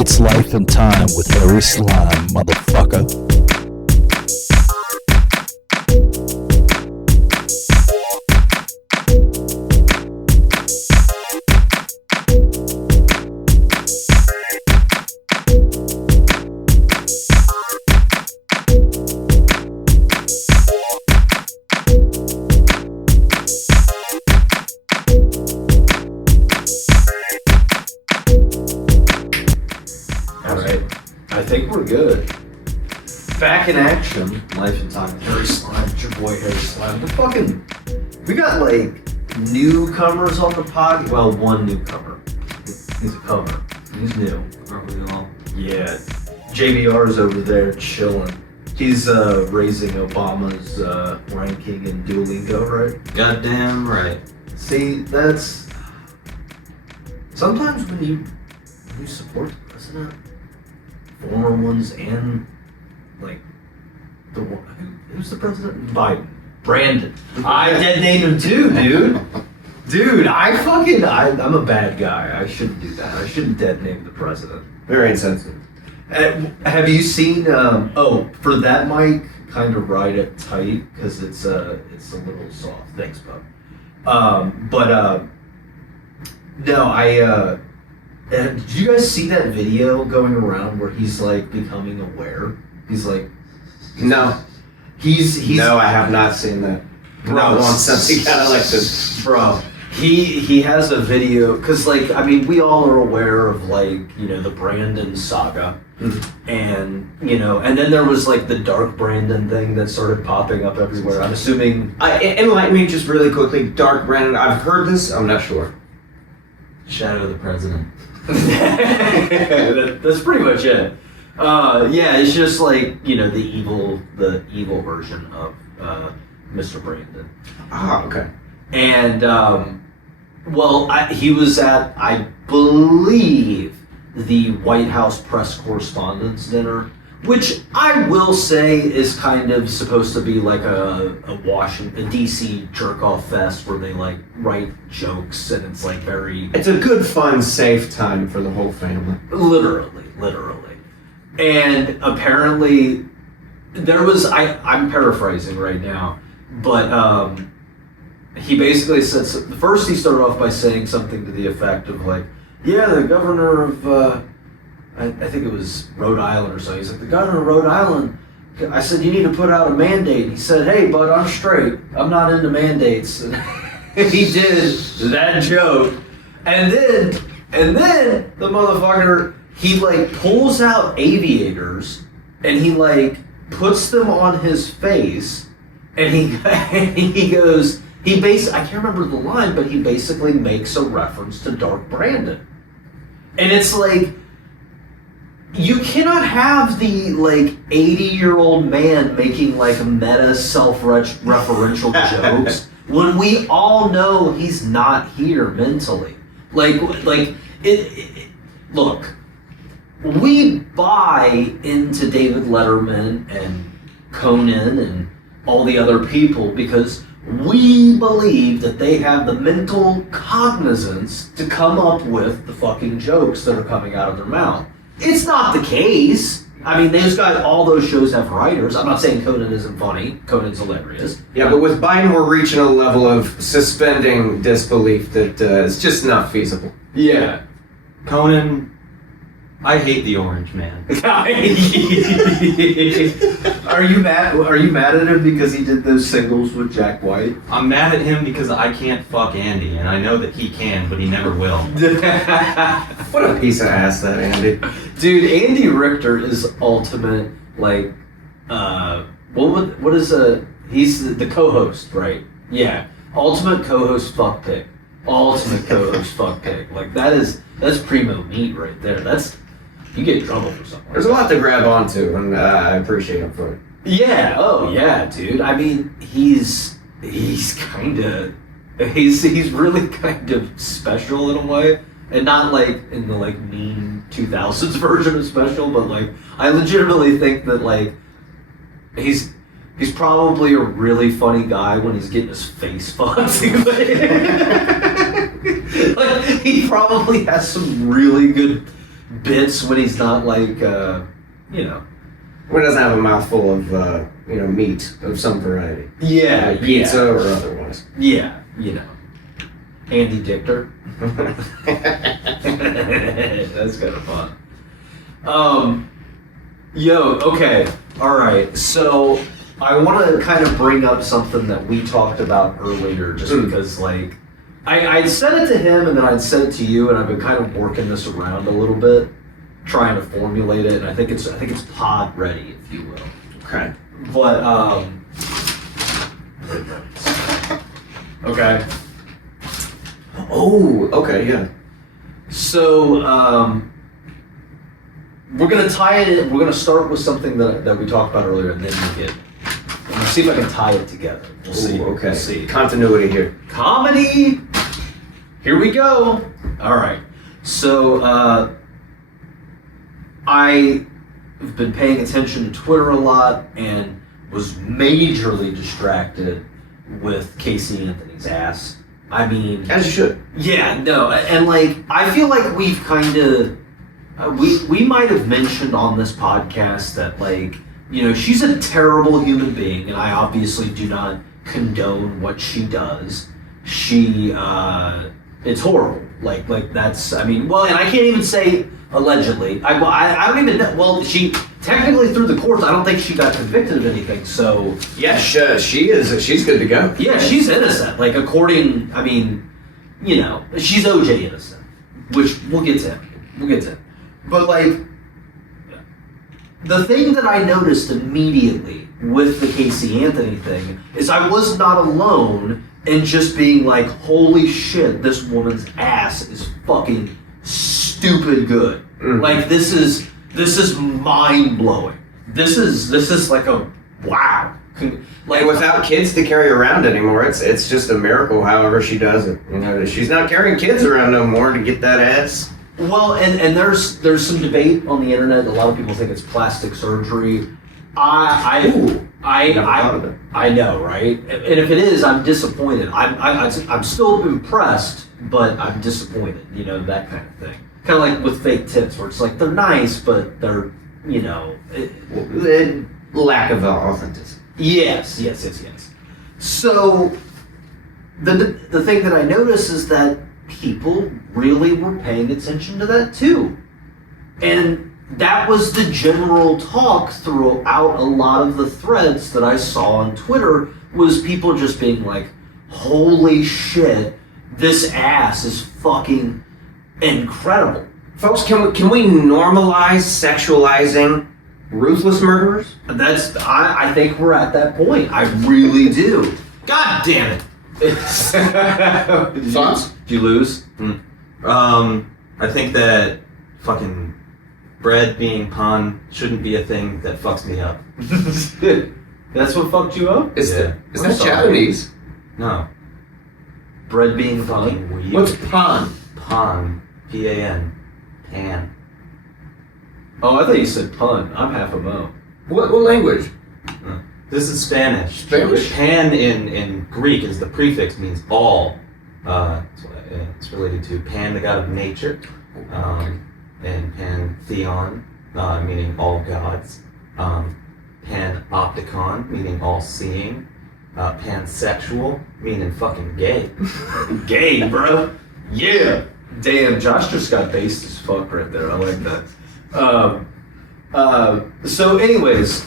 It's Life and Time with Harry Slime, motherfucker. I think we're good. Back in action, Life and Time. Harry Slime, it's your boy Harry Slime. We got like newcomers on the pod. Well, one newcomer. He's a comer. He's new. Aren't we all? Yeah. JBR is over there chilling. He's raising Obama's ranking in Duolingo, right? Goddamn right. See, that's sometimes when you support the president, former ones, and like the one who's the president? Biden. Brandon. I dead named him too, dude. Dude, I'm a bad guy. I shouldn't do that. I shouldn't dead name the president. Very insensitive. Have you seen? For that mic, kind of ride it tight because it's a little soft. Thanks, bub. No, did you guys see that video going around where he's like becoming aware? No, I have not seen that. Bro, Not once since he got elected. Bro, he has a video because we all are aware of the Brandon saga, and and then there was the Dark Brandon thing that started popping up everywhere. I'm assuming. Enlighten me just really quickly. Dark Brandon. I've heard this. I'm not sure. Shadow the president. That's pretty much it. It's just the evil version of Mr. Brandon. Ah, okay. And he was at, I believe, the White House press correspondence dinner, which I will say is kind of supposed to be like a Washington DC jerk off fest where they write jokes and it's very. It's a good, fun, safe time for the whole family. Literally. And apparently there was, I'm paraphrasing right now, but he basically said, first he started off by saying something to the effect of the governor of, I think it was Rhode Island or so. He's like, the governor of Rhode Island, I said, you need to put out a mandate. He said, hey, bud, I'm straight. I'm not into mandates. And he did that joke. And then the motherfucker, he pulls out aviators and he puts them on his face and he goes, I can't remember the line, but he basically makes a reference to Dark Brandon. And it's you cannot have the 80-year-old man making meta self-referential jokes when we all know he's not here mentally. Look, we buy into David Letterman and Conan and all the other people because we believe that they have the mental cognizance to come up with the fucking jokes that are coming out of their mouth. It's not the case. I mean, all those shows have writers. I'm not saying Conan isn't funny. Conan's hilarious. Yeah, but with Biden, we're reaching a level of suspending disbelief that is just not feasible. Yeah. Conan, I hate the orange man. Are you mad at him because he did those singles with Jack White? I'm mad at him because I can't fuck Andy, and I know that he can, but he never will. What a piece of ass that Andy. Dude, Andy Richter is ultimate, he's the co-host, right? Yeah. Ultimate co-host fuck pick. Ultimate co-host fuck pick. That's primo meat right there. You get in trouble for something. There's a lot to grab onto, and I appreciate him for it. Yeah, oh yeah, dude. I mean, he's really kind of special in a way. And not in the mean 2000s version of special, but I legitimately think that he's probably a really funny guy when he's getting his face fucked. He probably has some really good bits when he's not like, you know. When it doesn't have a mouthful of, meat of some variety. Yeah, Like pizza or otherwise. Yeah, you know. Andy Dichter. That's kind of fun. Okay, alright, so I want to kind of bring up something that we talked about earlier, just because, like, I'd said it to him and then I'd said it to you, and I've been kind of working this around a little bit, trying to formulate it, and I think it's pod ready, if you will. Okay. But, okay. Oh, okay, yeah. So, we're gonna tie it in, we're gonna start with something that we talked about earlier, and then I'm gonna see if I can tie it together. We'll see. Ooh, okay. We'll see. Continuity here. Comedy! Here we go! Alright. So, I've been paying attention to Twitter a lot and was majorly distracted with Casey Anthony's ass. I mean... As you should. Yeah, no, and like, I feel like we've kind of... we might have mentioned on this podcast that, like, you know, she's a terrible human being, and I obviously do not condone what she does. She, it's horrible. Like that's, I mean, well, and I can't even say allegedly. I don't even know. Well, she, technically through the courts, I don't think she got convicted of anything, so. Yeah, she is. She's good to go. Yeah, she's innocent. Like, according, I mean, you know, she's OJ innocent, which we'll get to him. But, like, the thing that I noticed immediately with the Casey Anthony thing is I was not alone in just being like, holy shit, this woman's ass is fucking stupid good. Mm-hmm. Like, this is mind blowing. This is like a wow. Like, And without kids to carry around anymore, it's just a miracle. However she does it, you know, she's not carrying kids around no more to get that ass. well, and there's some debate on the internet. A lot of people think it's plastic surgery. I know, right? And if it is, I'm disappointed. I'm still impressed, but I'm disappointed. You know, that kind of thing. Kind of like with fake tits, where it's like they're nice, but they're, you know, Lack of authenticity. Yes. So the thing that I noticed is that people really were paying attention to that too. And that was the general talk throughout a lot of the threads that I saw on Twitter, was people just being like, holy shit, this ass is fucking incredible. Folks, can we normalize sexualizing ruthless murderers? I think we're at that point. I really do. God damn it. Thoughts? Did you lose? I think that fucking bread being pun shouldn't be a thing that fucks me up. That's what fucked you up? Is Yeah. that Japanese? No. Bread being Fucking fun. weird. What's pan? Pan? P-A-N. Pan. Oh, I thought you said pun. I'm half a mo. What language? This is Spanish. Spanish? Pan in Greek is the prefix, means all. It's related to Pan, the god of nature, and pantheon, meaning all gods. Panopticon, meaning all seeing. Pansexual, meaning fucking gay. Gay, bro. Yeah. Damn, Josh just got based as fuck right there. I like that. So anyways,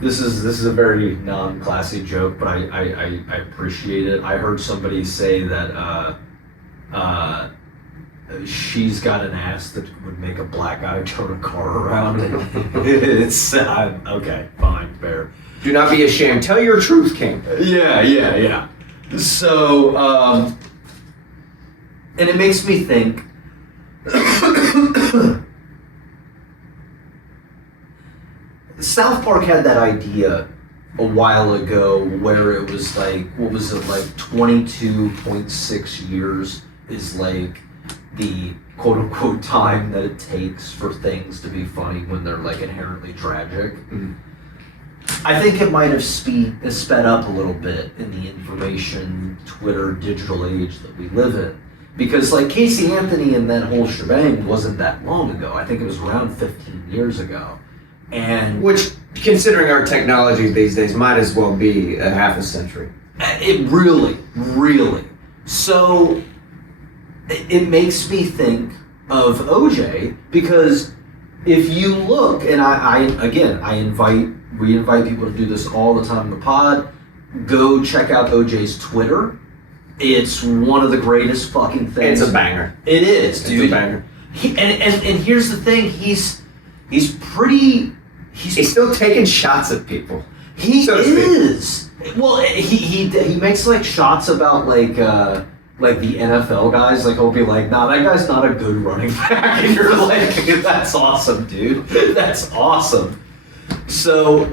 this is a very non-classy joke, but I appreciate it. I heard somebody say that she's got an ass that would make a black guy turn a car around. It's okay, fine, fair. Do not be ashamed. Tell your truth, King. Yeah. So, and it makes me think. South Park had that idea a while ago where it was like, what was it, like 22.6 years is like the quote unquote time that it takes for things to be funny when they're like inherently tragic. Mm-hmm. I think it might have sped up a little bit in the information, Twitter, digital age that we live in. Because like Casey Anthony and that whole shebang wasn't that long ago. I think it was around 15 years ago. And Which, considering our technology these days, might as well be a half a century. it really. So it makes me think of OJ, because if you look, and we invite people to do this all the time in the pod, go check out OJ's Twitter. It's one of the greatest fucking things. It's a banger. It is, dude. It's a banger. And here's the thing, he's still taking shots at people. He so to speak. is. Well, he makes like shots about like the NFL guys. Like he'll be like, "Nah, that guy's not a good running back," and you're like, "That's awesome, dude. That's awesome." So,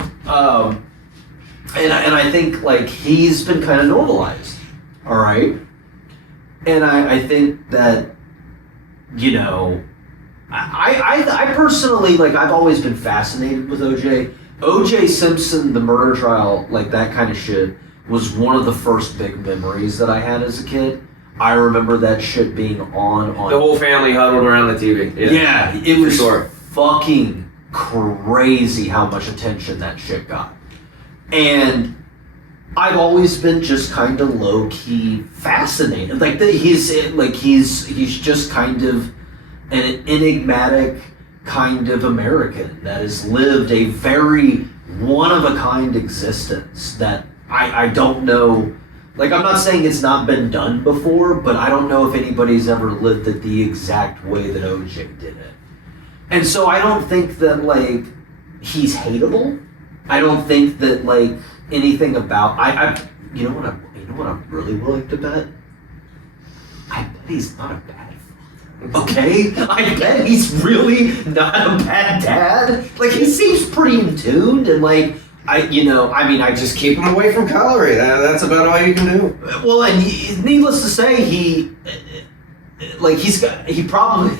and I think like he's been kind of normalized. All right, and I think that, you know, I personally, like, I've always been fascinated with OJ. OJ Simpson, the murder trial, like that kind of shit, was one of the first big memories that I had as a kid. I remember that shit being on. The whole family huddled around the TV. Yeah, it was sure. fucking crazy how much attention that shit got. And I've always been just kind of low key fascinated. Like he's just kind of an enigmatic kind of American that has lived a very one of a kind existence that I don't know. Like, I'm not saying it's not been done before, but I don't know if anybody's ever lived it the exact way that OJ did it. And so I don't think that, like, he's hateable. I don't think that, like, anything about you know what I'm really willing to bet? I bet he's not a bad father. Okay? I bet he's really not a bad dad. Like, he seems pretty in tune, and like I Just keep him away from calorie. That's about all you can do. Well, and needless to say, he probably.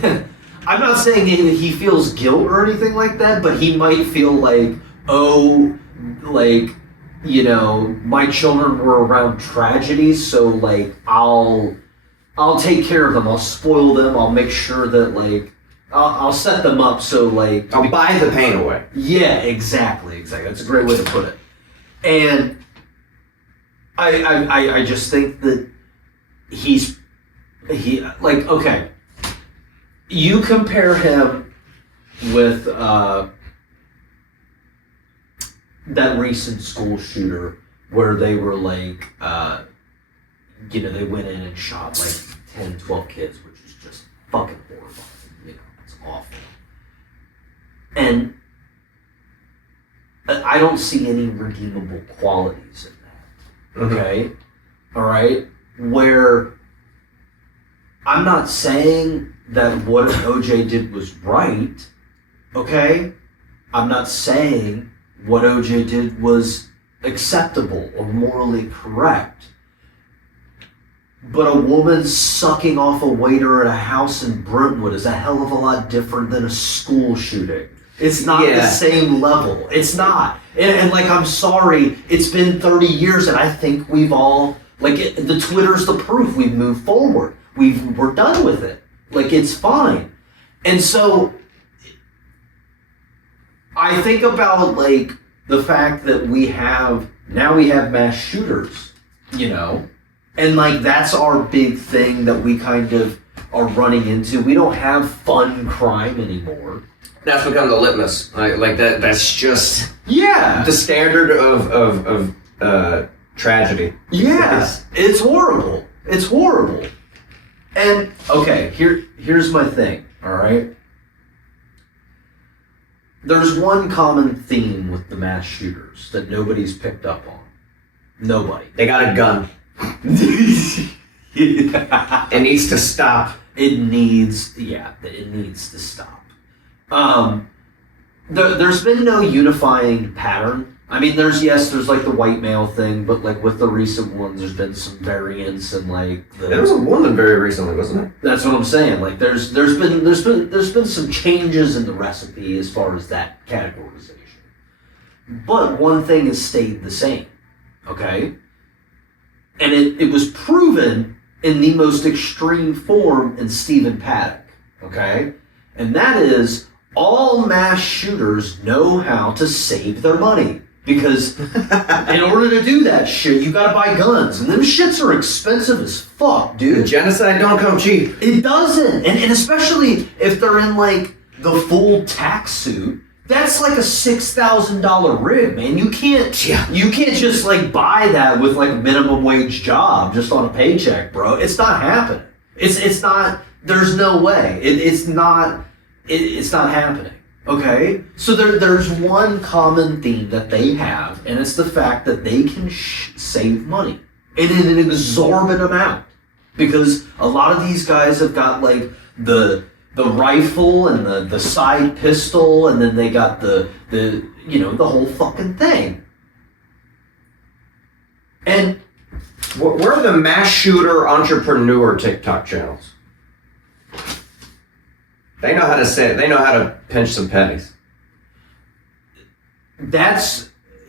I'm not saying he feels guilt or anything like that, but he might feel like, my children were around tragedies, so like I'll take care of them. I'll spoil them. I'll make sure that like I'll set them up so like I'll buy the pain away. Yeah, exactly. That's a great way to put it. And I just think that okay. You compare him with that recent school shooter where they were like, they went in and shot like 10, 12 kids, which is just fucking horrifying. It's awful. And I don't see any redeemable qualities in that. Okay? Mm-hmm. All right? Where I'm not saying that what OJ did was right. Okay? I'm not saying what OJ did was acceptable or morally correct. But a woman sucking off a waiter at a house in Brentwood is a hell of a lot different than a school shooting. It's not the same level. It's not. And like, I'm sorry, it's been 30 years and I think we've all, the Twitter's the proof. We've moved forward. We're done with it. Like, it's fine. And so I think about like the fact that we have mass shooters, and like that's our big thing that we kind of are running into. We don't have fun crime anymore. That's become the litmus. Like that. That's just the standard of tragedy. Yes, it's horrible. It's horrible. And okay, here's my thing. All right. There's one common theme with the mass shooters that nobody's picked up on. Nobody. They got a gun. It needs to stop. It needs to stop. There's been no unifying pattern. I mean, there's like the white male thing, but like with the recent ones, there's been some variants and like there was a woman very recently, wasn't it? That's what I'm saying. Like there's been some changes in the recipe as far as that categorization. But one thing has stayed the same. Okay? And it was proven in the most extreme form in Stephen Paddock, okay? And that is, all mass shooters know how to save their money. Because in order to do that shit, you gotta buy guns. And them shits are expensive as fuck, dude. Genocide don't come cheap. It doesn't. And especially if they're in, like, the full tax suit. That's like a $6,000 rig, man. You can't just, like, buy that with, like, a minimum wage job just on a paycheck, bro. It's not happening. It's not, there's no way. It's not happening. Okay, so there's one common theme that they have, and it's the fact that they can save money in an exorbitant amount, because a lot of these guys have got like the rifle and the side pistol, and then they got the whole fucking thing. And Where are the mass shooter entrepreneur TikTok channels? They know how to say it. They know how to pinch some pennies.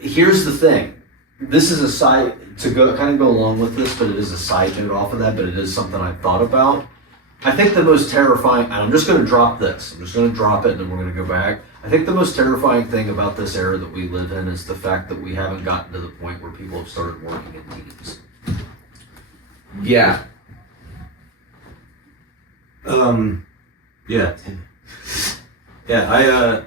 Here's the thing. This is a side, to go along with this, but it is a side note off of that, but it is something I've thought about. I think the most terrifying, and I'm just going to drop this. I'm just going to drop it and then we're going to go back. I think the most terrifying thing about this era that we live in is the fact that we haven't gotten to the point where people have started working in teams. Yeah. Yeah. I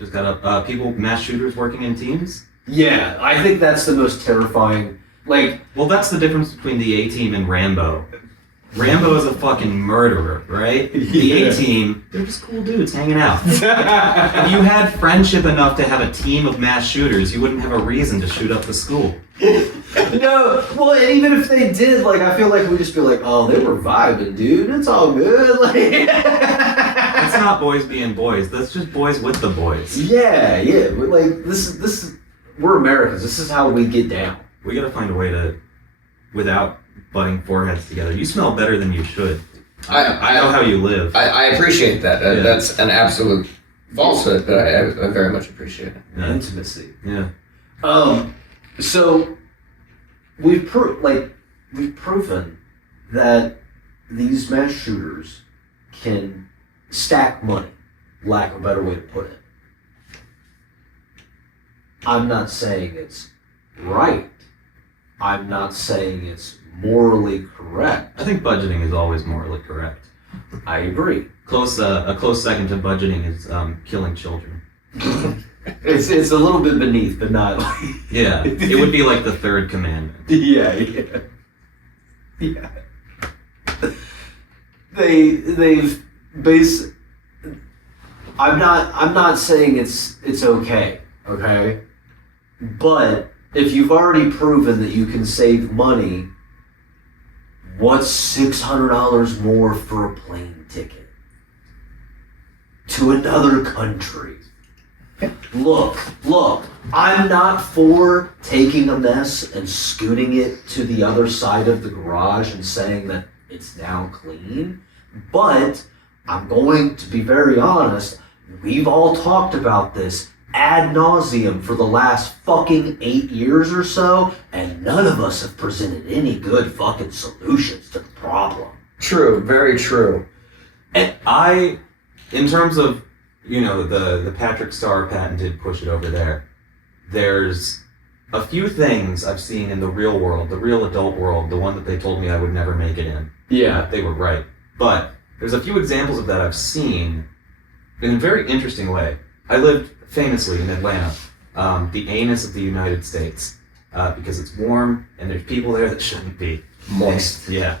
just got up. Mass shooters working in teams? Yeah, I think that's the most terrifying. Like, well, that's the difference between the A-Team and Rambo. Rambo is a fucking murderer, right? The A-Team, they're just cool dudes hanging out. If you had friendship enough to have a team of mass shooters, you wouldn't have a reason to shoot up the school. No, well, and even if they did, like, I feel like we'd just be like, oh, they were vibing, dude. It's all good. Like, that's not boys being boys. That's just boys with the boys. Yeah. Like, this is, we're Americans. This is how we get down. We gotta find a way to, without butting foreheads together. You smell better than you should. I know how you live. I appreciate that. That's an absolute falsehood, but I very much appreciate it. Yeah. Intimacy. Yeah. So we've proven that these mass shooters can stack money, lack of a better way to put it. I'm not saying it's right. I'm not saying it's morally correct. I think budgeting is always morally correct. I agree. A close second to budgeting is killing children. It's a little bit beneath, but not like... Yeah, it would be like the third commandment. Yeah. They've based... I'm not saying it's okay? But if you've already proven that you can save money, what's $600 more for a plane ticket to another country? Look, I'm not for taking a mess and scooting it to the other side of the garage and saying that it's now clean, but I'm going to be very honest, we've all talked about this ad nauseum for the last fucking 8 years or so, and none of us have presented any good fucking solutions to the problem. True, very true. And in terms of, the Patrick Starr patented push it over there, there's a few things I've seen in the real world, the real adult world, the one that they told me I would never make it in. Yeah. They were right. But there's a few examples of that I've seen in a very interesting way. I lived famously in Atlanta, the anus of the United States, because it's warm and there's people there that shouldn't be. Moist. Yeah.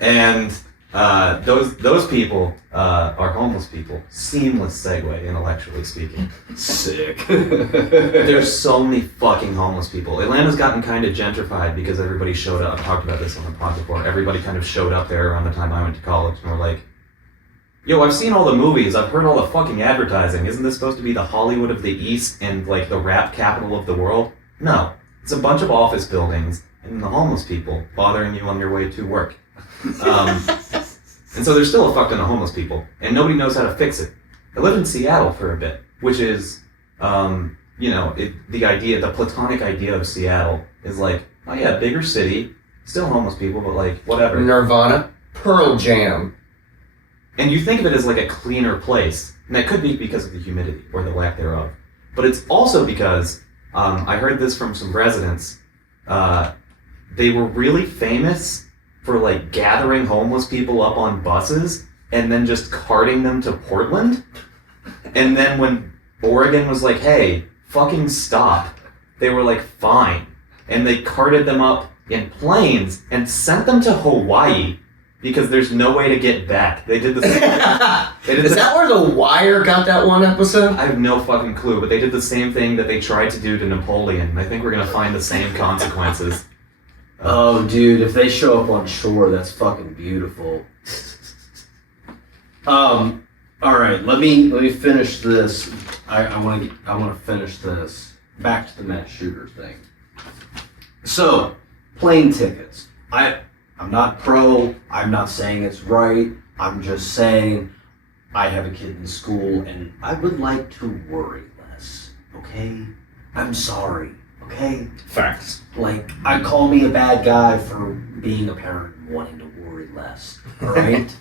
And those people are homeless people. Seamless segue, intellectually speaking. Sick. There's so many fucking homeless people. Atlanta's gotten kind of gentrified because everybody showed up. I've talked about this on the pod before. Everybody kind of showed up there around the time I went to college and were like, yo, I've seen all the movies, I've heard all the fucking advertising. Isn't this supposed to be the Hollywood of the East and like the rap capital of the world? No. It's a bunch of office buildings and the homeless people bothering you on your way to work. And so there's still a fuck ton of homeless people, and nobody knows how to fix it. I lived in Seattle for a bit, which is, the platonic idea of Seattle is like, oh yeah, bigger city, still homeless people, but like whatever. Nirvana, Pearl Jam. And you think of it as like a cleaner place. And that could be because of the humidity or the lack thereof. But it's also because, I heard this from some residents, they were really famous for like gathering homeless people up on buses and then just carting them to Portland. And then when Oregon was like, hey, fucking stop, they were like, fine. And they carted them up in planes and sent them to Hawaii because there's no way to get back. They did the same thing. Is that where The Wire got that one episode? I have no fucking clue, but they did the same thing that they tried to do to Napoleon. I think we're gonna find the same consequences. Oh, dude, if they show up on shore, that's fucking beautiful. All right, let me finish this. I want to finish this. Back to the mass shooter thing. So, plane tickets. I'm not pro. I'm not saying it's right. I'm just saying I have a kid in school and I would like to worry less. Okay? I'm sorry. Okay? Facts. Like, I call me a bad guy for being a parent and wanting to worry less. All right?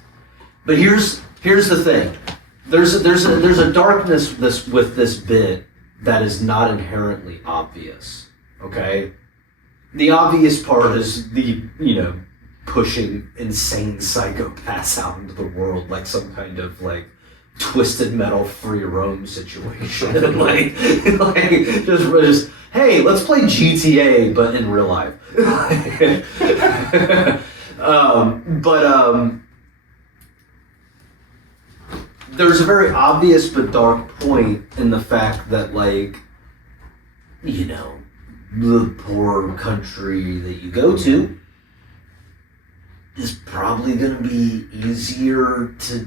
But here's the thing. There's a darkness with this bit that is not inherently obvious. Okay? The obvious part is the, pushing insane psychopaths out into the world like some kind of like twisted metal free roam situation. like just hey, let's play GTA but in real life. There's a very obvious but dark point in the fact that the poor country that you go to is probably going to be easier to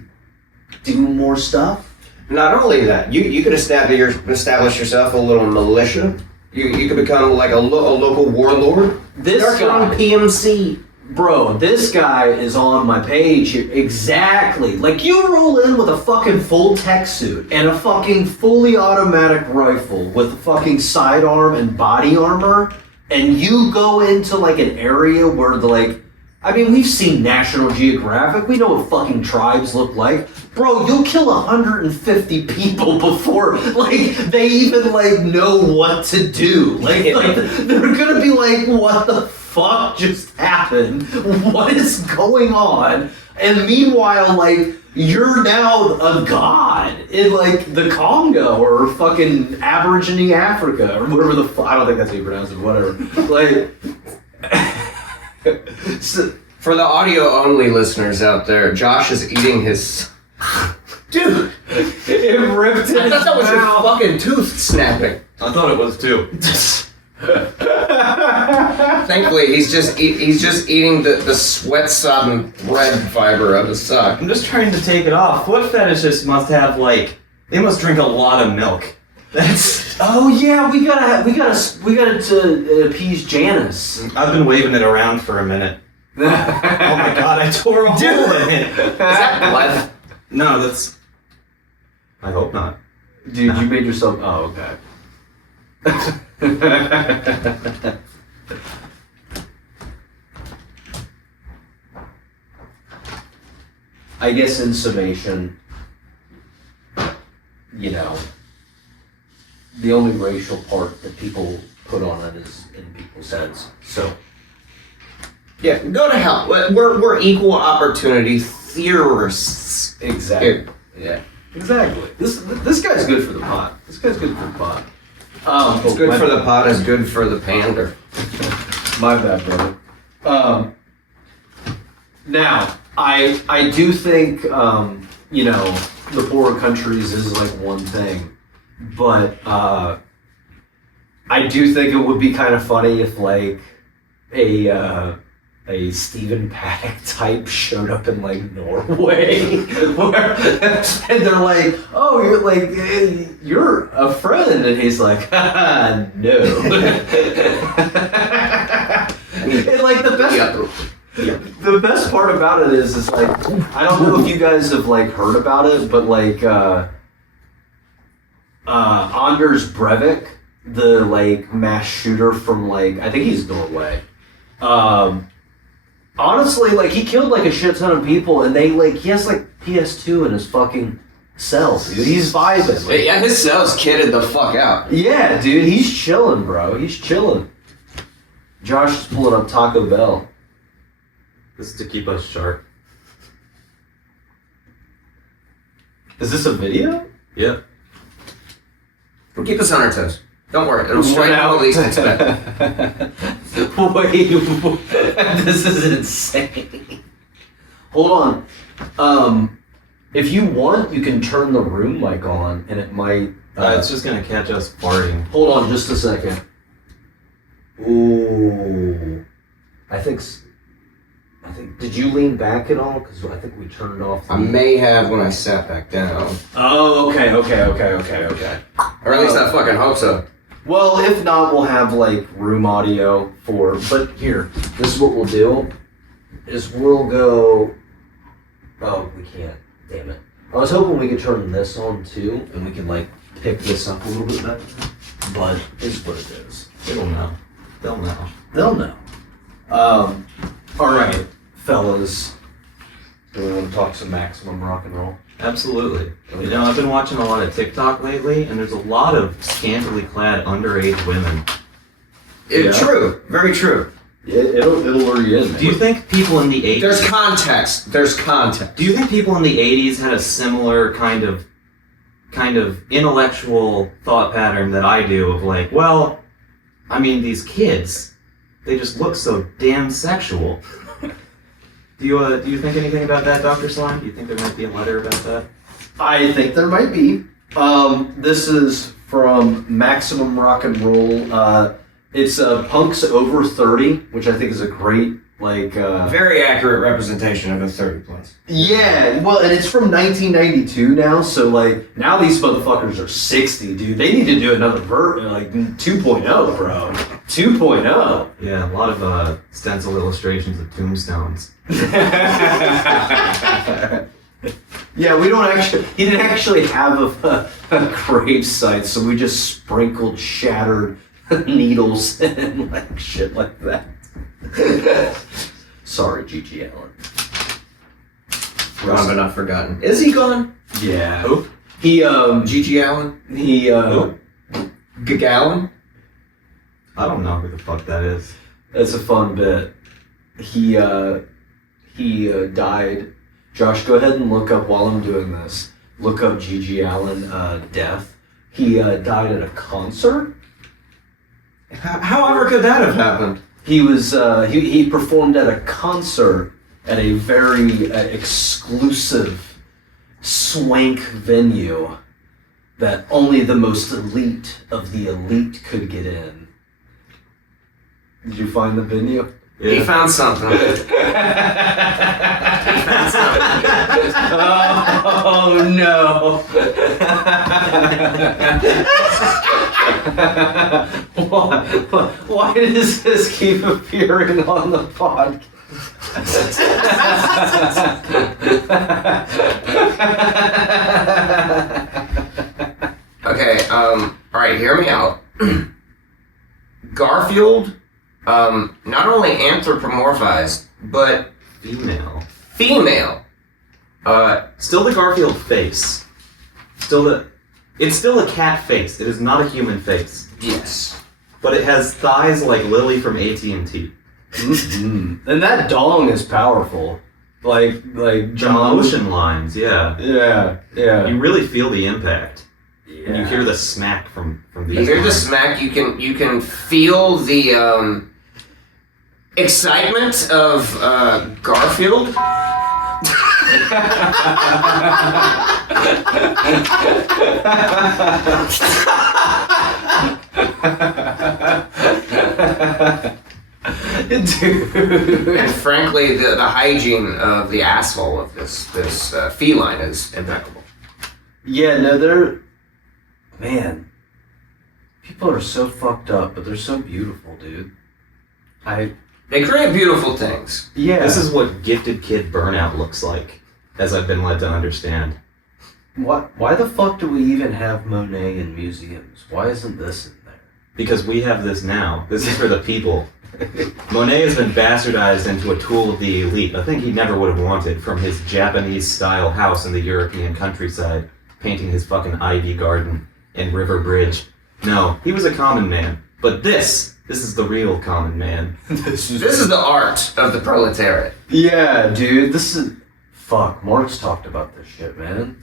do more stuff. Not only that, you could establish yourself a little militia. You could become like a local warlord. This guy, PMC. Bro, this guy is on my page here. Exactly. Like, you roll in with a fucking full tech suit and a fucking fully automatic rifle with a fucking sidearm and body armor, and you go into like an area where we've seen National Geographic. We know what fucking tribes look like. Bro, you'll kill 150 people before, they even, know what to do. They're gonna be like, what the fuck just happened? What is going on? And meanwhile, you're now a god in, the Congo or fucking Aborigine Africa or whatever the fuck. I don't think that's how you pronounce it, whatever. So, for the audio-only listeners out there, Josh is eating his... Dude! It ripped I thought that was your fucking tooth snapping. I thought it was too. Thankfully, he's just eating the sweat-sodden thread fiber of his sock. I'm just trying to take it off. Foot fetishists must have, they must drink a lot of milk. That's... Oh yeah, we gotta to appease Janice. I've been waving it around for a minute. Oh my god, I tore a hole in it. Is that blood? No, that's... I hope not. Dude, you made yourself... Oh, okay. I guess in summation, the only racial part that people put on it is in people's heads. So, yeah, go to hell. We're equal opportunity theorists. Exactly. Yeah. Exactly. This guy's good for the pot. This guy's good for the pot. It's good for the pot is good for the pander. My bad, brother. Now, I do think the poorer countries is one thing. But I do think it would be kind of funny if a Stephen Paddock type showed up in Norway, and they're like, "Oh, you're a friend," and he's like, "No." And the best part about it is I don't know if you guys have heard about it, but Anders Breivik, the mass shooter from I think he's Norway. Honestly, like, he killed, like, a shit ton of people, and he has, like, PS2 in his fucking cell, dude. He's vibing. Like, Yeah, his cell's kitted the fuck out. yeah, dude, he's chilling, bro. He's chilling. Josh is pulling up Taco Bell. This is to keep us sharp. Is this a video? Yep. We'll keep us on our toes. Don't worry, it'll strike out at least expect. Wait, this is insane. Hold on. If you want, you can turn the room mic on, and it might. It's just gonna catch us farting. Hold on, just a second. Ooh, I think. Did you lean back at all? Because I think we turned off. I may have when I sat back down. Oh, okay. Or at least I fucking hope so. Well, if not, we'll have like room audio for. But here, this is what we'll do. Is we'll go. Oh, we can't. Damn it. I was hoping we could turn this on too, and we can like pick this up a little bit better. But it's what it is. They'll know. They'll know. They'll know. All right, fellas. Do we want to talk some maximum rock and roll? Absolutely. You know, I've been watching a lot of TikTok lately, and there's a lot of scantily clad underage women. Yeah. True. Very true. It'll lure you in. Do you think people in the 80s... There's context. Do you think people in the 80s had a similar kind of intellectual thought pattern that I do of like, well, I mean, these kids, they just look so damn sexual. Do you think anything about that, Dr. Slime? Do you think there might be a letter about that? I think there might be. This is from Maximum Rock and Roll. It's Punks Over 30, which I think is a great, like... Very accurate representation of a 30 plus. Yeah, well, and it's from 1992 now, so, like, now these motherfuckers are 60, dude. They need to do another 2.0, bro. 2.0. Yeah, a lot of stencil illustrations of tombstones. Yeah, he didn't actually have a grave site, so we just sprinkled shattered needles and like shit like that. Sorry, G.G. Allen. Gone but not forgotten. Is he gone? Yeah. Who? He G.G. Allen? Gagallon? I don't know who the fuck that is. That's a fun bit. He died. Josh, go ahead and look up while I'm doing this. Look up G.G. Allen death. He died at a concert. However could that have happened? He was he performed at a concert at a very exclusive swank venue that only the most elite of the elite could get in. Did you find the venue? Yeah. He found something. Oh no! Why does this keep appearing on the podcast? Okay, alright, hear me out. Garfield, not only anthropomorphized, but Female. female. Still the Garfield face. It's still a cat face. It is not a human face. Yes. But it has thighs like Lily from AT&T. Mm-hmm. And that dong is powerful. Like John. Motion lines, yeah. Yeah. You really feel the impact. Yeah. And you hear the smack from the You hear the smack, you can feel the excitement of Garfield. Dude. And frankly, the hygiene of the asshole of this feline is impeccable. Yeah, no, man, people are so fucked up, but they're so beautiful, dude. They create beautiful things. Yeah. This is what gifted kid burnout looks like, as I've been led to understand. Why the fuck do we even have Monet in museums? Why isn't this in there? because we have this now. This is for the people. Monet has been bastardized into a tool of the elite, a thing he never would have wanted, from his Japanese-style house in the European countryside, painting his fucking ivy garden and river bridge. No, he was a common man. But this is the real common man. This is the art of the proletariat. Yeah, dude, this is... Fuck, Marx talked about this shit, man.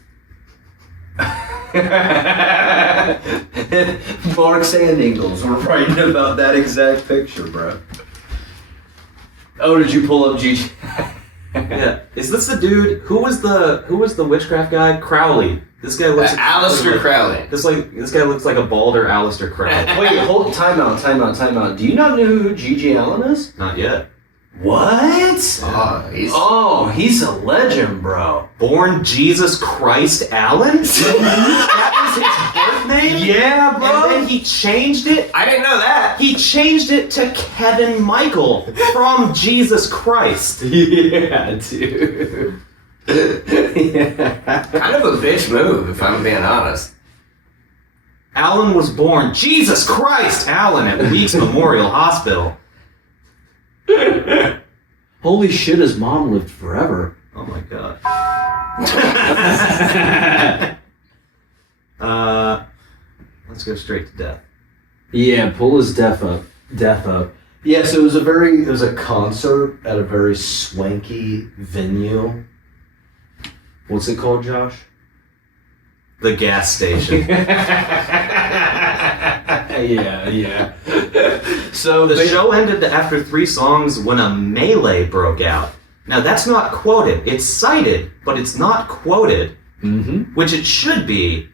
Marx and Engels were writing about that exact picture, bro. Oh, did you pull up GG? Yeah. Is this the dude? Who was the witchcraft guy? Crowley. This guy looks Aleister Crowley. This guy looks like a balder Aleister Crowley. Wait, hold, time out. Do you not know who GG Allen is? Not yet. What? Oh, he's a legend, bro. Born Jesus Christ Allen? That was his birth name? Yeah, bro. And then he changed it? I didn't know that. He changed it to Kevin Michael from Jesus Christ. Yeah, dude. Yeah. Kind of a bitch move, if I'm being honest. Allen was born Jesus Christ Allen at Weeks Memorial Hospital. Holy shit, his mom lived forever. Oh my god. Let's go straight to death. Yeah, pull his death up. Yeah, so it was a concert at a very swanky venue. What's it called, Josh? The gas station. Yeah. So The show ended after 3 songs when a melee broke out. Now that's not quoted. It's cited, but it's not quoted. Mm-hmm. Which it should be,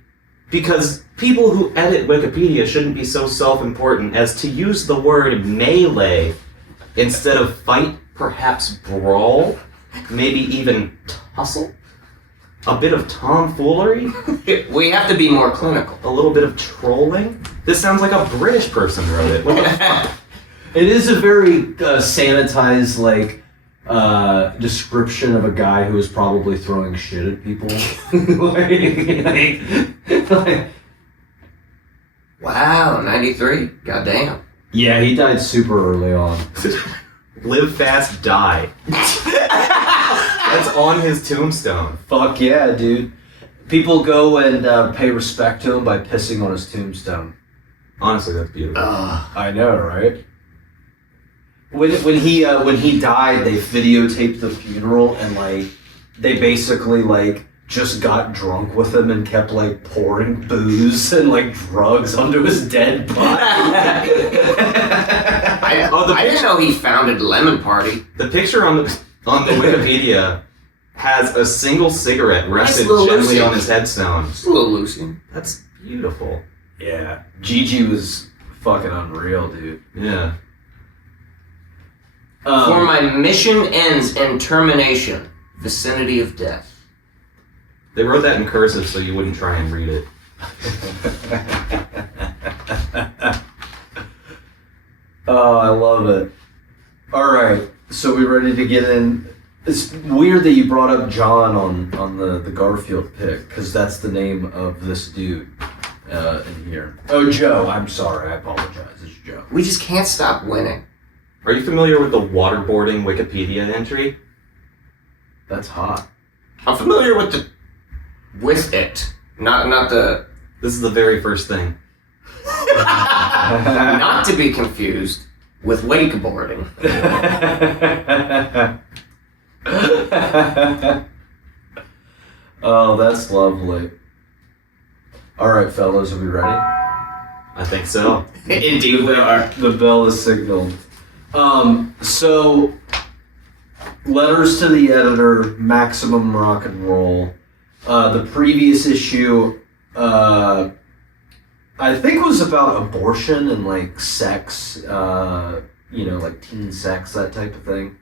because people who edit Wikipedia shouldn't be so self-important as to use the word melee instead of fight, perhaps brawl, maybe even tussle. A bit of tomfoolery, We have to be more clinical. a little bit of trolling. This sounds like a British person wrote it. What the fuck? It is a very sanitized, description of a guy who is probably throwing shit at people. Wow, 93? Goddamn. Yeah, he died super early on. Live fast, die. That's on his tombstone. Fuck yeah, dude. People go and pay respect to him by pissing on his tombstone. Honestly, that's beautiful. I know, right? When he died, they videotaped the funeral and they basically just got drunk with him and kept pouring booze and drugs onto his dead body. I didn't know he founded Lemon Party. The picture on the Wikipedia has a single cigarette rested little gently Lucy. on his headstone. It's a little Lucy. That's beautiful. Yeah, Gigi was fucking unreal, dude. Yeah. For my mission ends in termination, vicinity of death. They wrote that in cursive so you wouldn't try and read it. Oh, I love it. All right, so we ready to get in? It's weird that you brought up John on the Garfield pick, because that's the name of this dude in here. Oh, Joe. I'm sorry. I apologize. It's Joe. We just can't stop winning. Are you familiar with the waterboarding Wikipedia entry? That's hot. I'm familiar with it. Not the... This is the very first thing. Not to be confused with wakeboarding. Oh, that's lovely. All right, fellas, are we ready? I think so. Indeed we are. The bell is signaled. So, letters to the editor, maximum rock and roll. The previous issue, I think was about abortion and sex, teen sex, that type of thing.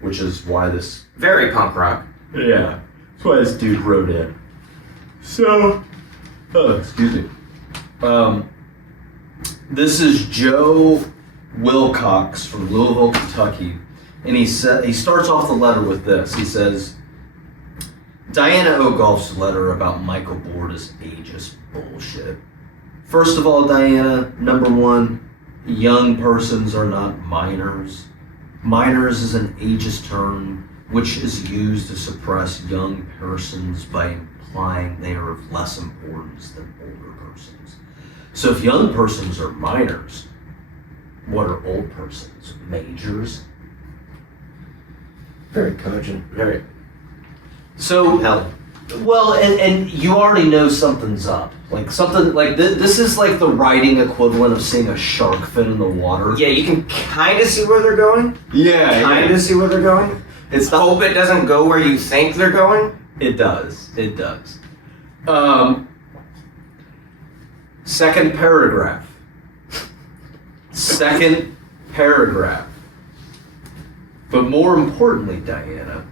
Which is why this... Very punk rock. Yeah. That's why this dude wrote in. So... Oh, excuse me. This is Joe Wilcox from Louisville, Kentucky. And he starts off the letter with this. He says, Diana Ogolf's letter about Michael Board is ageist bullshit. First of all, Diana, number one, young persons are not minors. Minors is an ageist term which is used to suppress young persons by implying they are of less importance than older persons. So if young persons are minors, what are old persons? Majors? Very cogent. Very. So, Hell. well, and you already know something's up. Like something like this is like the writing equivalent of seeing a shark fin in the water. Yeah, you can kind of see where they're going. Yeah, Kind of see where they're going. It's not, Hope it doesn't go where you think they're going. it does. It does. Second paragraph. Second paragraph. But more importantly, Diana,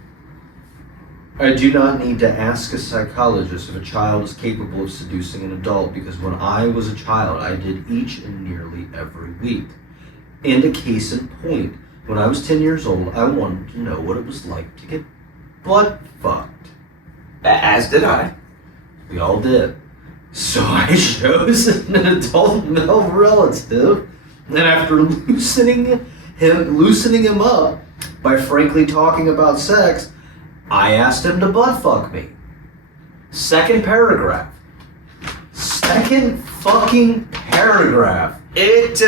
I do not need to ask a psychologist if a child is capable of seducing an adult, because when I was a child, I did each and nearly every week. And a case in point, when I was 10 years old, I wanted to know what it was like to get butt fucked. As did I. We all did. So I chose an adult male relative, and after loosening him up by frankly talking about sex, I asked him to butt fuck me. Second paragraph. Second fucking paragraph. It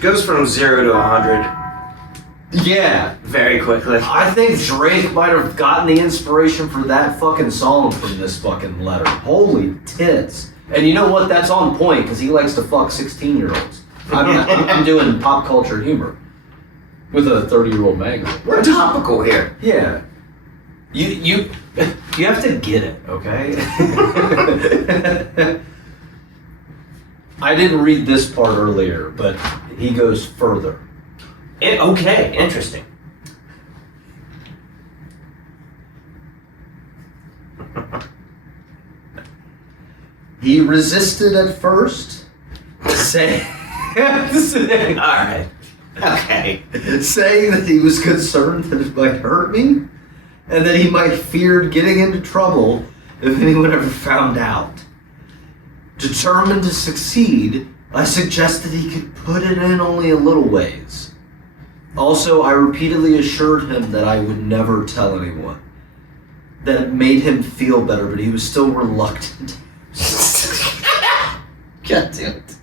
goes from 0 to 100 Yeah. very quickly. I think Drake might have gotten the inspiration for that fucking song from this fucking letter. Holy tits. And you know what? That's on point, because he likes to fuck 16-year-olds. I'm doing pop culture humor with a 30-year-old magazine. We're topical here. Yeah. You have to get it, okay? I didn't read this part earlier, but he goes further. Okay, interesting. He resisted at first, saying Alright. Okay. that he was concerned that it might hurt me, and that he might fear getting into trouble if anyone ever found out. Determined to succeed, I suggested he could put it in only a little ways. Also, I repeatedly assured him that I would never tell anyone. That it made him feel better, but he was still reluctant. God damn it.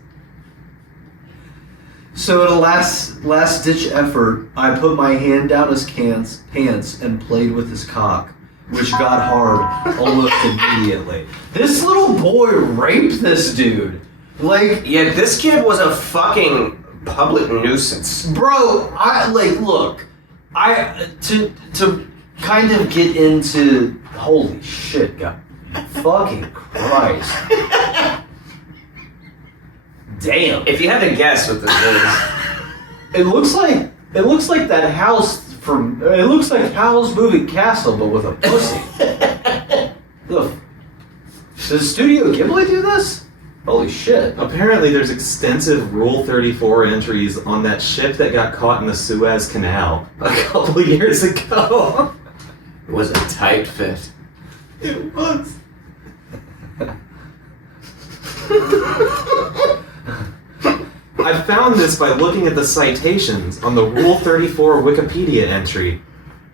So in a last-ditch effort, I put my hand down his pants and played with his cock, which got hard almost immediately. This little boy raped this dude. Like, Yeah, this kid was a fucking public nuisance. bro, to kind of get into, holy shit, God, fucking Christ. Damn. If you had to guess what this is, It looks like that house from, it looks like Hal's movie Castle, but with a pussy. Look, does Studio Ghibli do this? Holy shit. Apparently, there's extensive Rule 34 entries on that ship that got caught in the Suez Canal a couple of years ago. it was a tight fit. It was. I found this by looking at the citations on the Rule 34 Wikipedia entry,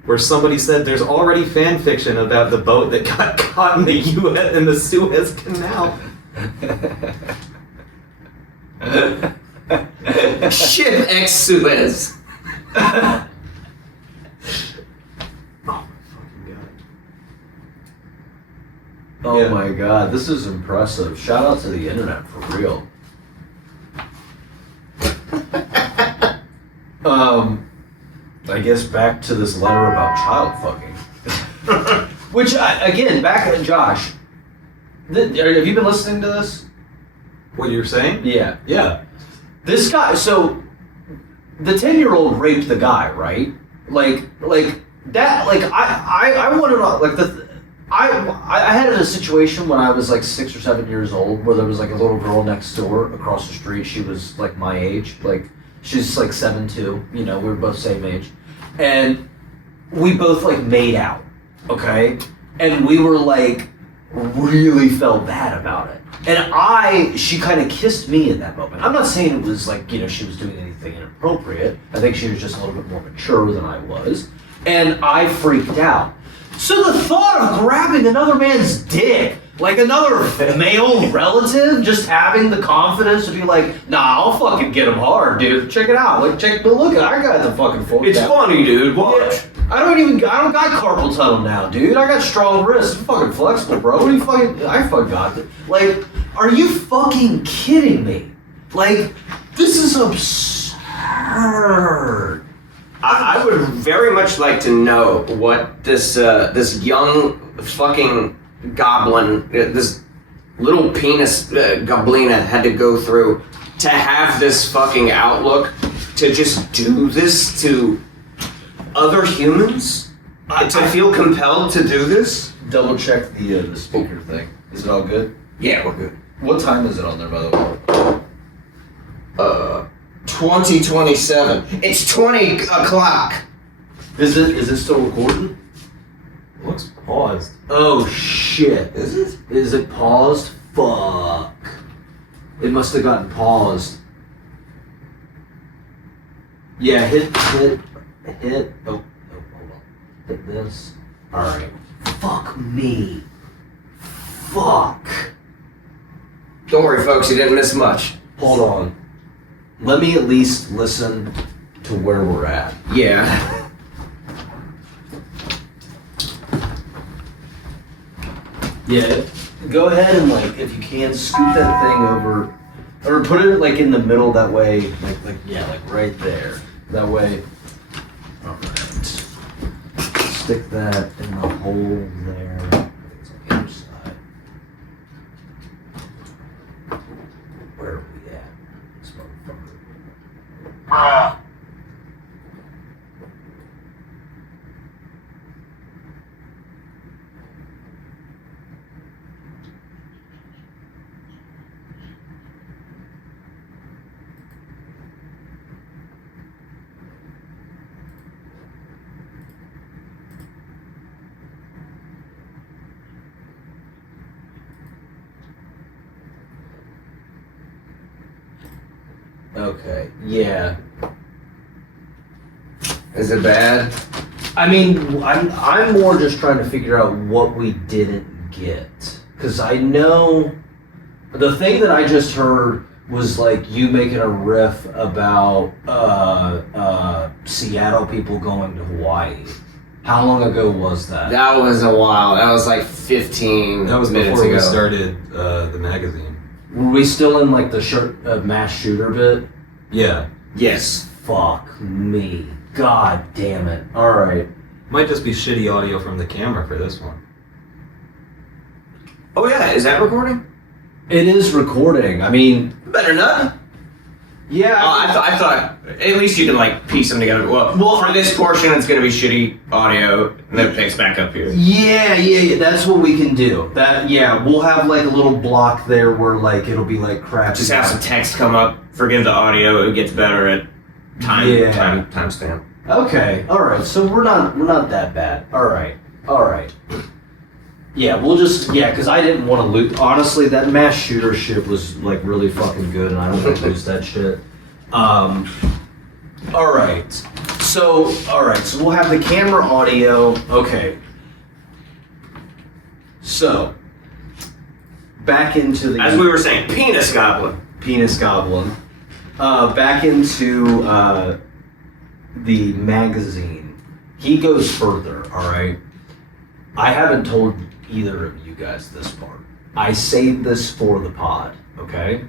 where somebody said there's already fan fiction about the boat that got caught in the Suez Canal. Ship X Suez. Oh my fucking god. Oh Yeah. my god, this is impressive. Shout out to the internet for real. I guess back to this letter about child fucking. Which, again, back at Josh, have you been listening to this? What you were saying? Yeah. Yeah. This guy, so the 10-year-old raped the guy, right? Like that, like I want to know, like I had a situation when I was like 6 or 7 years old where there was like a little girl next door across the street. She was like my age, like she's like 7'2", you know, we were both same age. And we both like made out, okay? And we were like, really felt bad about it. And she kind of kissed me in that moment. I'm not saying it was like, she was doing anything inappropriate. I think she was just a little bit more mature than I was. And I freaked out. So the thought of grabbing another man's dick, like another male relative, just having the confidence to be like, nah, I'll fucking get him hard, dude. Check it out. Like, look at, I got the fucking phone. It's funny, dude. Watch. Yeah. I don't got carpal tunnel now, dude. I got strong wrists. I'm fucking flexible, bro. What are you I fucking got it. Like, are you fucking kidding me? Like, this is absurd. I would very much like to know what this young fucking goblin, this little penis goblina had to go through to have this fucking outlook, to just do this to other humans, to feel compelled to do this. Double check the speaker thing. Is it all good? Yeah, we're good. What time is it on there, by the way? 2027. It's 20 o'clock. Is it still recording? Looks paused. Oh shit. Is it? Is it paused? Fuck. It must have gotten paused. Yeah, hit. Oh, hold on. Hit this. Alright. Fuck me. Fuck. Don't worry, folks. You didn't miss much. Hold on. Let me at least listen to where we're at. Yeah. Yeah. Go ahead and if you can, scoot that thing over, or put it in the middle. That way, like right there. That way. All right. Stick that in the hole there. I think it's on the other side. Where are we at? This motherfucker. Okay, yeah. Is it bad? I mean, I'm more just trying to figure out what we didn't get. Because I know the thing that I just heard was you making a riff about Seattle people going to Hawaii. How long ago was that? That was a while. That was 15 That was minutes before ago. we started the magazine. Were we still in the mass shooter bit? Yeah. Yes. Fuck me. God damn it. Alright. Might just be shitty audio from the camera for this one. Oh yeah, is that recording? It is recording. I mean, Better not. yeah. I thought at least you can piece them together. Well, for this portion, it's gonna be shitty audio, and then it picks back up here. Yeah. That's what we can do. We'll have a little block there where it'll be crap. Just have some text come up. Forgive the audio; it gets better at time span. Okay. All right. So we're not that bad. All right. Yeah, we'll just because I didn't want to lose. Honestly, that mass shooter shit was really fucking good, and I don't want to lose that shit. All right. So we'll have the camera audio. Okay. So back into the As we were saying, penis goblin. Back into the magazine. He goes further. All right. I haven't told either of you guys this part. I saved this for the pod, okay?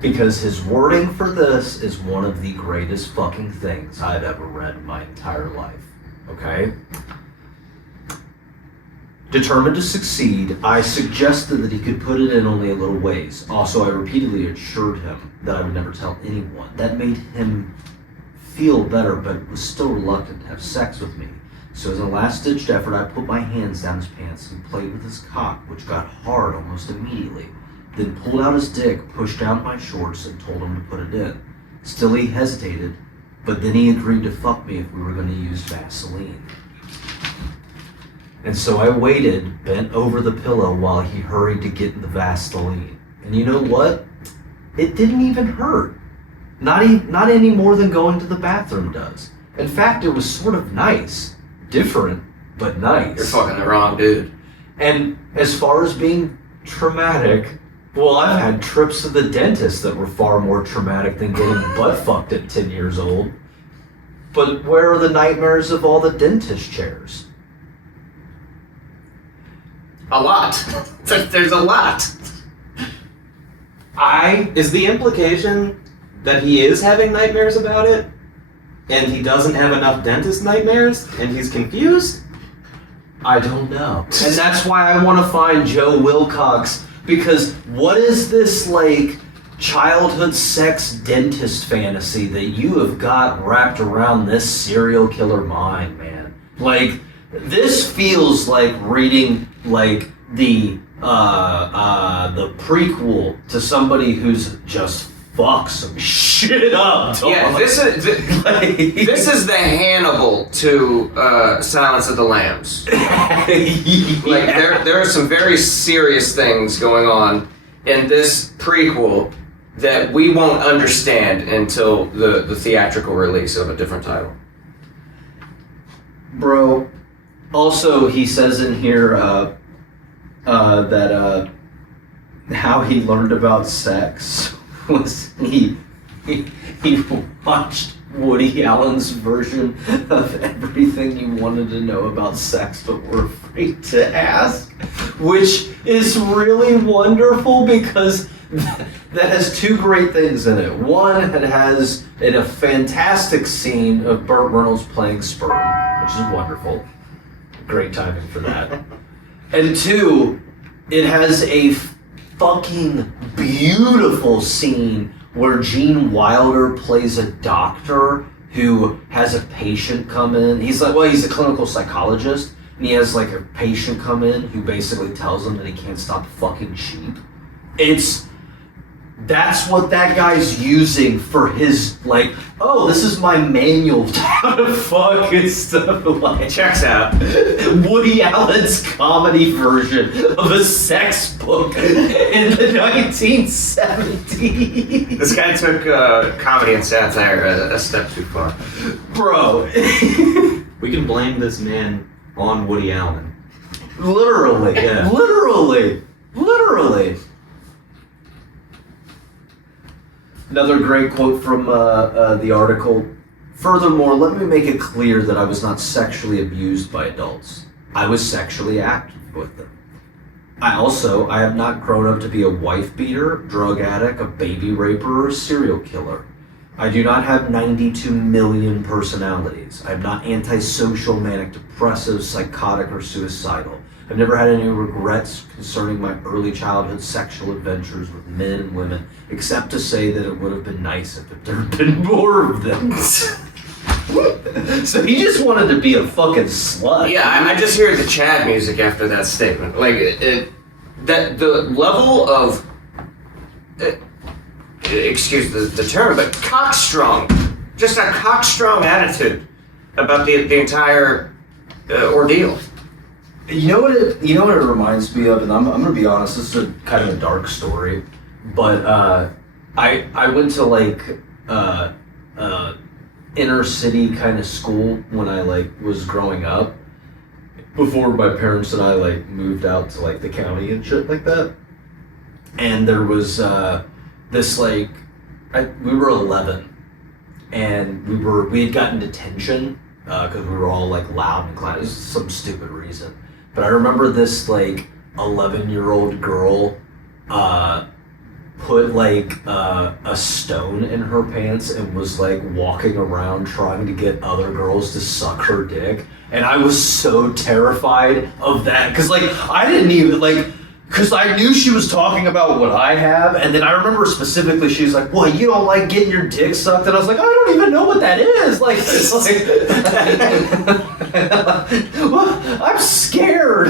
Because his wording for this is one of the greatest fucking things I've ever read in my entire life, okay? Determined to succeed, I suggested that he could put it in only a little ways. Also, I repeatedly assured him that I would never tell anyone. That made him feel better, but was still reluctant to have sex with me. So as a last-ditched effort, I put my hands down his pants and played with his cock, which got hard almost immediately. Then pulled out his dick, pushed down my shorts, and told him to put it in. Still he hesitated, but then he agreed to fuck me if we were going to use Vaseline. And so I waited, bent over the pillow while he hurried to get the Vaseline. And you know what? It didn't even hurt. Not any more than going to the bathroom does. In fact, it was sort of nice. Different, but nice. You're fucking the wrong dude. And as far as being traumatic, well, I've had trips to the dentist that were far more traumatic than getting butt fucked at 10 years old. But where are the nightmares of all the dentist chairs? A lot. There's a lot. Is the implication that he is having nightmares about it, and he doesn't have enough dentist nightmares, and he's confused? I don't know. And that's why I want to find Joe Wilcox, because what is this, like, childhood sex dentist fantasy that you have got wrapped around this serial killer mind, man? Like, this feels like reading, like, the prequel to somebody who's just fucked some shit up. Dog. Yeah, this is the Hannibal to Silence of the Lambs. Like there are some very serious things going on in this prequel that we won't understand until the theatrical release of a different title. Bro, also he says in here that how he learned about sex was he watched Woody Allen's version of everything you wanted to know about sex but were afraid to ask, which is really wonderful because that has two great things in it. One, it has a fantastic scene of Burt Reynolds playing sperm, which is wonderful. Great timing for that. And two, it has a fucking beautiful scene where Gene Wilder plays a doctor who has a patient come in. He's a clinical psychologist, and he has like a patient come in who basically tells him that he can't stop fucking sheep. That's what that guy's using for his, like, oh, this is my manual to how to fuck and stuff. Like, Checks out. Woody Allen's comedy version of a sex book in the 1970s. This guy took comedy and satire a step too far. Bro. We can blame this man on Woody Allen. Literally. Yeah. Literally. Another great quote from the article. Furthermore, let me make it clear that I was not sexually abused by adults. I was sexually active with them. I have not grown up to be a wife beater, drug addict, a baby raper, or a serial killer. I do not have 92 million personalities. I'm not antisocial, manic depressive, psychotic, or suicidal. I've never had any regrets concerning my early childhood sexual adventures with men and women, except to say that it would have been nice if there had been more of them. So he just wanted to be a fucking slut. Yeah, I just hear the Chad music after that statement. Like, that the level of, excuse the term, but cockstrong. Just a cockstrong attitude about the entire ordeal. You know what it reminds me of, and I'm gonna be honest, this is kind of a dark story, but I went to like inner city kind of school when I like was growing up, before my parents and I like moved out to like the county and shit like that. And there was this like we were 11, and we had gotten detention because we were all like loud in class. It was some stupid reason. But I remember this like 11-year-old girl put like a stone in her pants and was like walking around trying to get other girls to suck her dick. And I was so terrified of that because like I didn't even like, because I knew she was talking about what I have, and then I remember specifically she was like, "What, you don't like getting your dick sucked?" And I was like, "I don't even know what that is." Like well, I'm scared.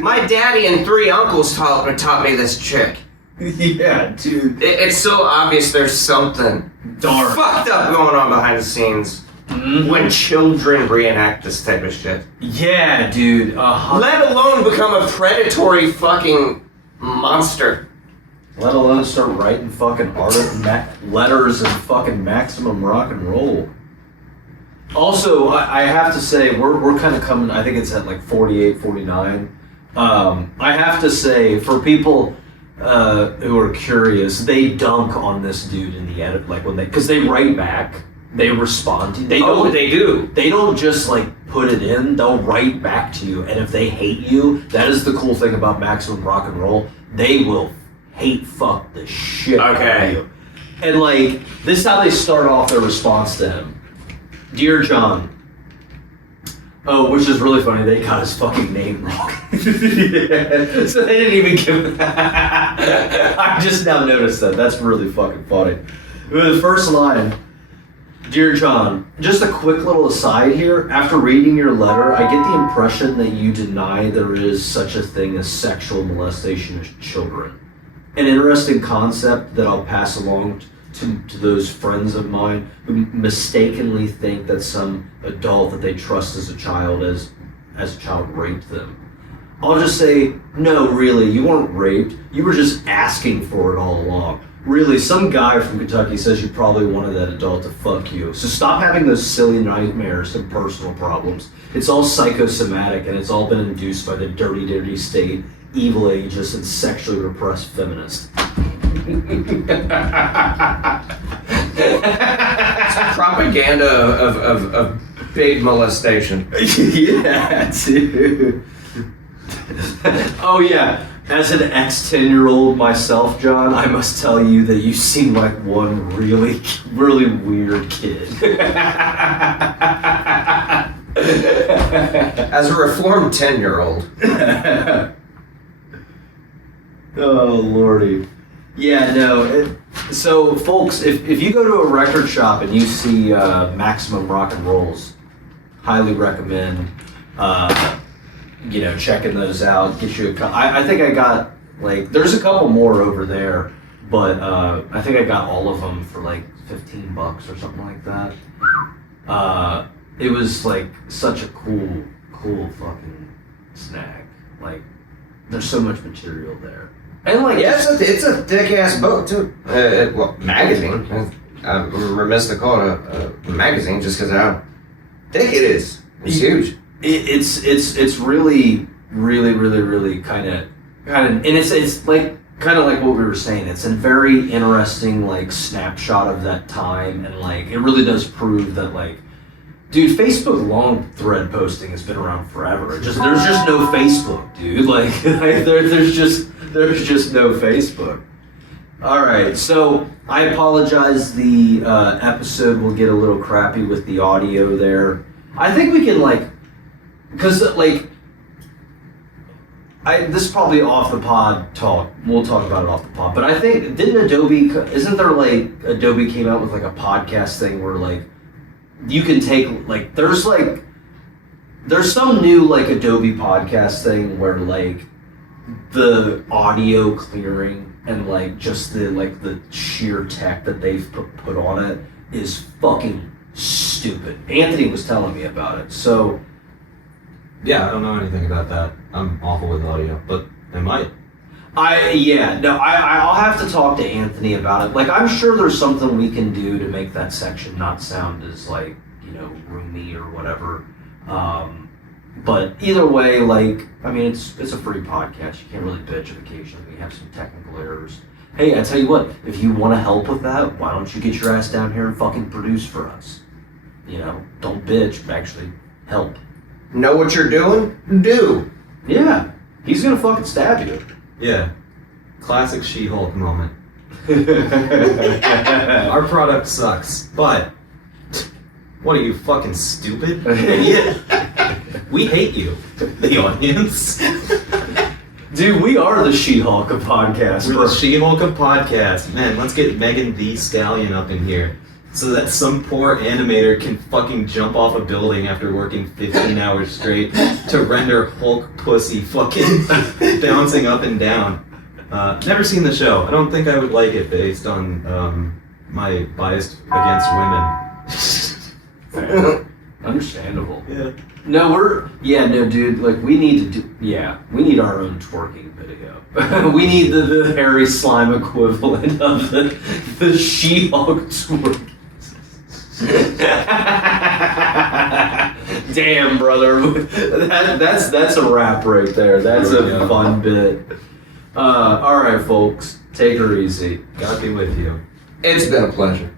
My daddy and 3 uncles taught me this trick. Yeah, dude. It's so obvious there's something Dark. fucked up going on behind the scenes when children reenact this type of shit. Yeah, dude. Let alone become a predatory fucking monster. Let alone start writing fucking letters and fucking maximum rock and roll. Also, I have to say, we're kind of coming, I think it's at like 48, 49. I have to say, for people who are curious, they dunk on this dude in the edit, like because they write back, they respond to you. They do. They don't just like put it in, they'll write back to you, and if they hate you, that is the cool thing about Maximum Rock and Roll, they will hate fuck the shit out of you. And like, this is how they start off their response to him. Dear John. Oh, which is really funny, they got his fucking name wrong. Yeah. So they didn't even give that. I just now noticed that. That's really fucking funny. The first line, Dear John, just a quick little aside here. After reading your letter, I get the impression that you deny there is such a thing as sexual molestation of children. An interesting concept that I'll pass along to those friends of mine who mistakenly think that some adult that they trust as a child raped them. I'll just say, no, really, you weren't raped. You were just asking for it all along. Really, some guy from Kentucky says you probably wanted that adult to fuck you. So stop having those silly nightmares and personal problems. It's all psychosomatic, and it's all been induced by the dirty, dirty state, evil ageist, and sexually repressed feminist. It's propaganda of big molestation. Yeah, dude. Oh yeah, as an ex-10-year-old myself, John, I must tell you that you seem like one really, really weird kid. As a reformed 10-year-old. Oh lordy. Yeah, no. So folks, if you go to a record shop and you see Maximum Rock and Rolls, highly recommend checking those out. Get you I think I got like, there's a couple more over there, but I think I got all of them for like $15 or something like that. It was like such a cool fucking snag. Like, there's so much material there. And like, yeah, it's a thick ass book too. Magazine. I'm remiss to call it a magazine just because of how thick it is. It's huge. It's really kind of, and it's like kind of like what we were saying. It's a very interesting like snapshot of that time, and like it really does prove that like, dude, Facebook long thread posting has been around forever. There's just no Facebook, dude. Like there's just no Facebook. All right, so I apologize. The episode will get a little crappy with the audio there. I think we can like, because like, this is probably off the pod talk. We'll talk about it off the pod. But I think, isn't there like, Adobe came out with like a podcast thing where like, you can take like, there's some new like Adobe podcast thing where like the audio clearing and like just the sheer tech that they've put on it is fucking stupid. Anthony was telling me about it. So yeah, I don't know anything about that. I'm awful with audio, but I might. I'll have to talk to Anthony about it. Like, I'm sure there's something we can do to make that section not sound as like, roomy or whatever. But either way, like, I mean, it's a free podcast. You can't really bitch if occasionally we have some technical errors. Hey, I tell you what, if you want to help with that, why don't you get your ass down here and fucking produce for us? Don't bitch, actually help. Know what you're doing? Do. Yeah, he's gonna fucking stab you. Yeah. Classic She-Hulk moment. Our product sucks, but what are you, fucking stupid? Idiot? We hate you, the audience. Dude, we are the She-Hulk of podcasts. We're the She-Hulk of podcasts. Man, let's get Megan Thee Stallion up in here so that some poor animator can fucking jump off a building after working 15 hours straight to render Hulk pussy fucking bouncing up and down. Never seen the show. I don't think I would like it based on my bias against women. Understandable. Yeah. No, dude. Like, we need to do. Yeah, we need our own twerking video. We need the hairy slime equivalent of the She-Hulk twerk. Damn, brother. That's a wrap right there. That's a fun bit. All right, folks, take her easy. God be with you. It's been a pleasure.